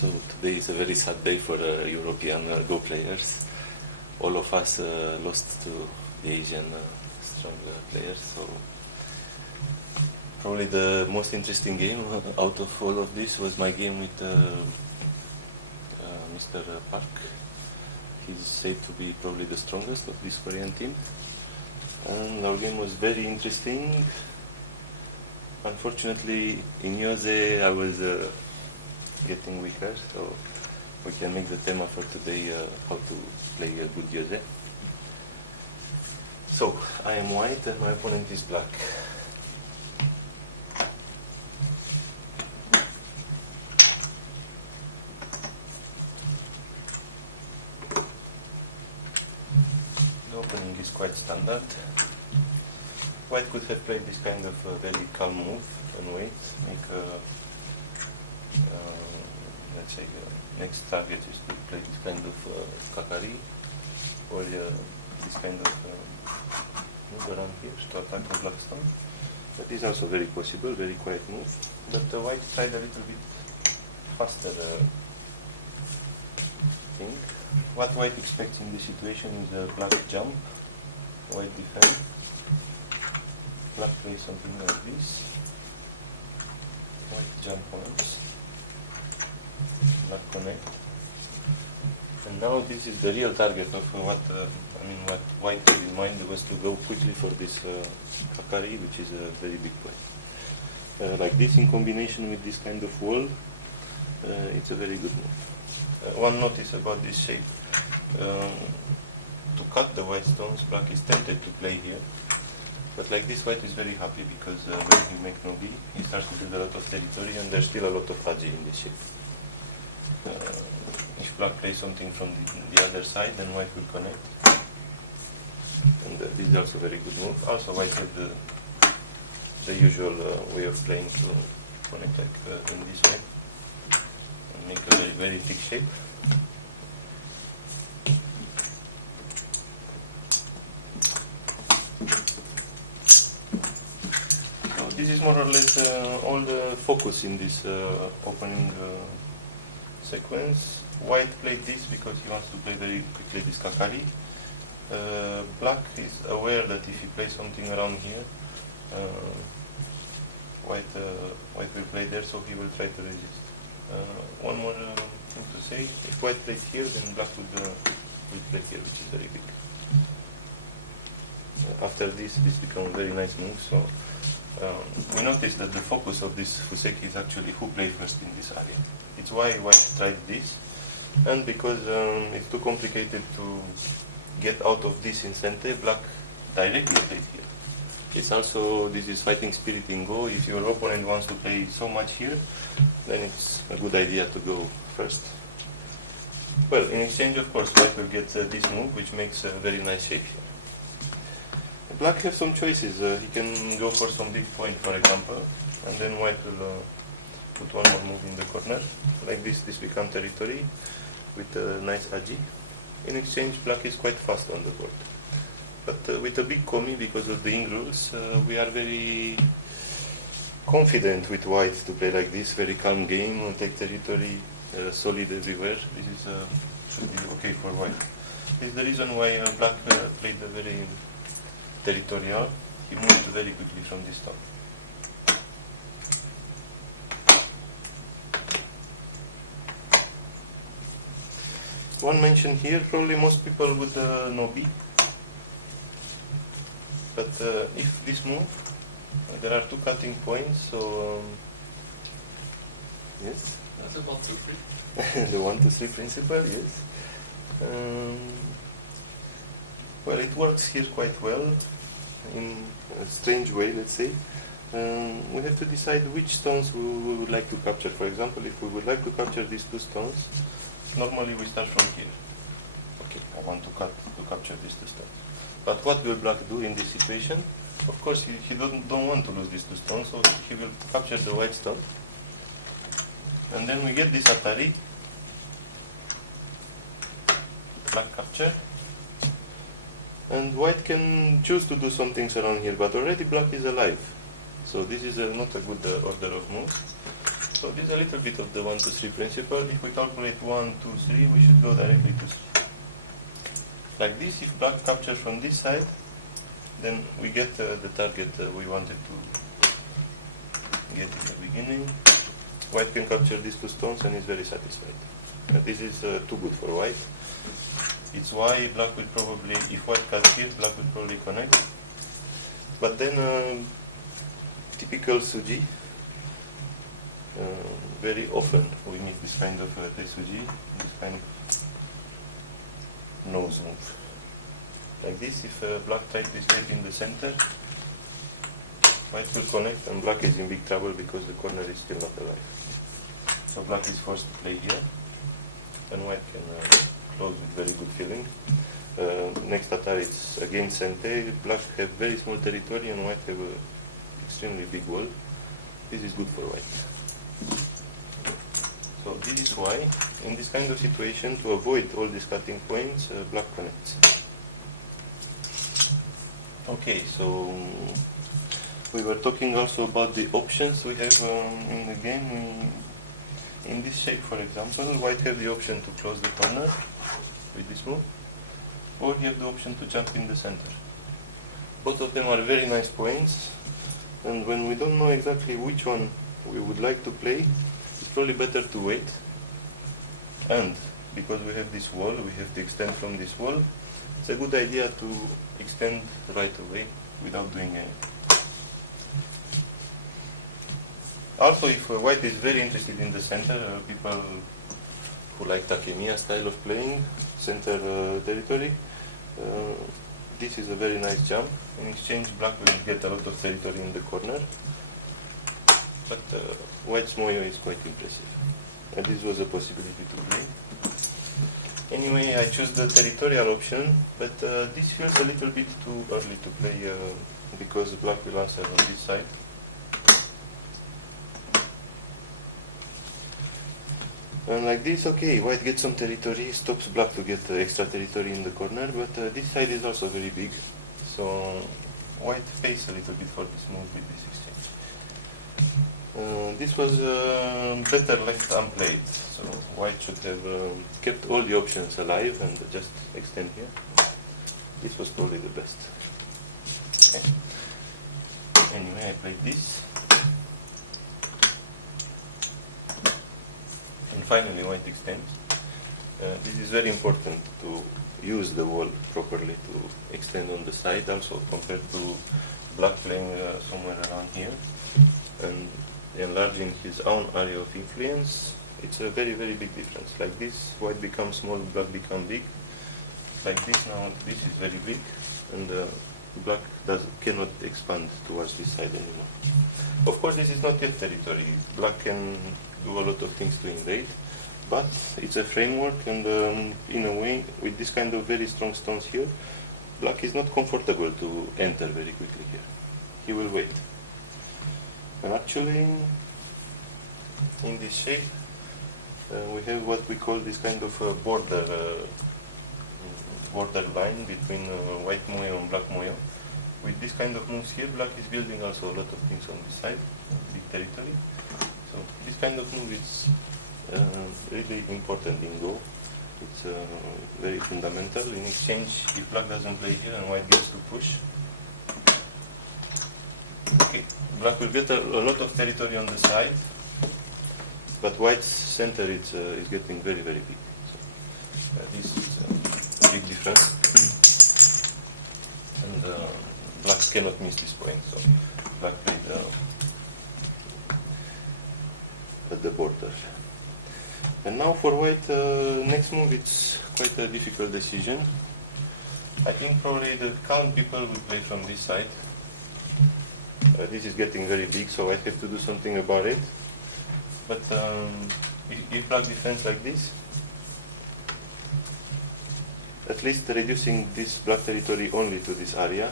So today is a very sad day for European Go players. All of us lost to the Asian strong players. So probably the most interesting game out of all of this was my game with Mr. Park. He's said to be probably the strongest of this Korean team. And our game was very interesting. Unfortunately, in Yose I was getting weaker, so we can make the tema for today how to play a good Yose. So, I am white and my opponent is black. The opening is quite standard. White could have played this kind of very calm move and wait, make let's say next target is to play this kind of kakari or this kind of move around here to attack the black stone. That is also very possible, very quiet move. But white tried a little bit faster thing. What white expects in this situation is a black jump, white defend. Black plays something like this. White jump once. Black connect. And now this is the real target of what white had in mind was to go quickly for this kakari, which is a very big point. Like this in combination with this kind of wall, it's a very good move. One notice about this shape. To cut the white stones, black is tempted to play here. But like this, white is very happy because when he makes no B, he starts to build a lot of territory and there's still a lot of aji in this shape. If black plays something from the other side, then white will connect. And this is also a very good move. Also, white has the usual way of playing to connect like in this way and make a very, very thick shape. This is more or less all the focus in this opening sequence. White played this because he wants to play very quickly this kakari. Black is aware that if he plays something around here, white will play there, so he will try to resist. One more thing to say: if white played here, then black would play here, which is very big. After this becomes a very nice move. So. We notice that the focus of this fuseki is actually who played first in this area. It's why white tried this, and because it's too complicated to get out of this in center, black directly played here. It's also, this is fighting spirit in Go. If your opponent wants to play so much here, then it's a good idea to go first. Well, in exchange, of course, white will get this move, which makes a very nice shape here. Black has some choices. He can go for some big point, for example, and then white will put one more move in the corner. Like this becomes territory with a nice aji. In exchange, black is quite fast on the board. But with a big komi, because of the ing rules, we are very confident with white to play like this. Very calm game, take territory, solid everywhere. This is should be okay for white. This is the reason why black played a very territorial. He moved very quickly from this top. One mention here, probably most people would know B. But if this move, there are two cutting points, so yes. That's a 1-2-3. The 1-2-3 principle, yes. Well, it works here quite well, in a strange way, let's say. We have to decide which stones we would like to capture. For example, if we would like to capture these two stones, normally we start from here. Okay, I want to capture these two stones. But what will black do in this situation? Of course, he don't want to lose these two stones, so he will capture the white stone. And then we get this atari. Black capture. And white can choose to do some things around here, but already black is alive. So this is not a good order of moves. So this is a little bit of the 1 to 3 principle. If we calculate 1, 2, 3, we should go directly to 3. Like this, if black captures from this side, then we get the target we wanted to get in the beginning. White can capture these 2 stones and is very satisfied. This is too good for white. It's why black will probably, if white cuts here, black will probably connect. But then, typical Suji, very often we meet this kind of Suji, this kind of nose move. Like this, if black tries to escape in the center, white will connect and black is in big trouble because the corner is still not alive. So black is forced to play here, and white can close with very good feeling. Next attack is again Sente. Black have very small territory and white have an extremely big wall. This is good for white. So this is why, in this kind of situation, to avoid all these cutting points, black connects. Okay, so we were talking also about the options we have in the game. In this shape, for example, white have the option to close the corner with this move, or you have the option to jump in the center. Both of them are very nice points, and when we don't know exactly which one we would like to play, it's probably better to wait. And because we have this wall, we have to extend from this wall, it's a good idea to extend right away without doing anything. Also, if white is very interested in the center, people who like Takemiya style of playing, center territory, this is a very nice jump. In exchange, black will get a lot of territory in the corner, but white's moyo is quite impressive. And this was a possibility to play. Anyway, I choose the territorial option, but this feels a little bit too early to play because black will answer on this side. And like this, okay, white gets some territory, stops black to get extra territory in the corner, but this side is also very big, so white pays a little bit for this move with this exchange. This was better left unplayed, so white should have kept all the options alive and just extend here. This was probably the best. Okay. Anyway, I played this. And finally, white extends. This is very important to use the wall properly to extend on the side, also compared to black playing somewhere around here and enlarging his own area of influence. It's a very, very big difference. Like this, white becomes small, black becomes big. Like this now, this is very big, and black cannot expand towards this side anymore. Of course, this is not yet territory. Black can do a lot of things to invade, but it's a framework, and in a way, with this kind of very strong stones here, black is not comfortable to enter very quickly here. He will wait. And actually, in this shape, we have what we call this kind of border line between white moyo and black moyo. With this kind of moves here, black is building also a lot of things on this side, big territory. So this kind of move is really important in Go. It's very fundamental. In exchange, if black doesn't play here and white gets to push, okay, black will get a lot of territory on the side, but white's center is getting very, very big. So, this is a big difference. And black cannot miss this point, so black played at the border. And now for white, next move, it's quite a difficult decision. I think probably the calm people will play from this side. This is getting very big, so I have to do something about it. But if black defends like this, at least reducing this black territory only to this area.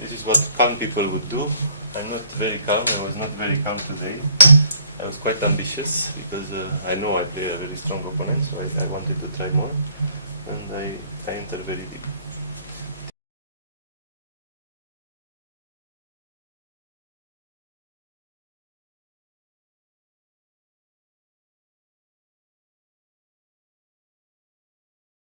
This is what calm people would do. I'm not very calm. I was not very calm today. I was quite ambitious because I know I play a very strong opponent, so I wanted to try more, and I enter very deep.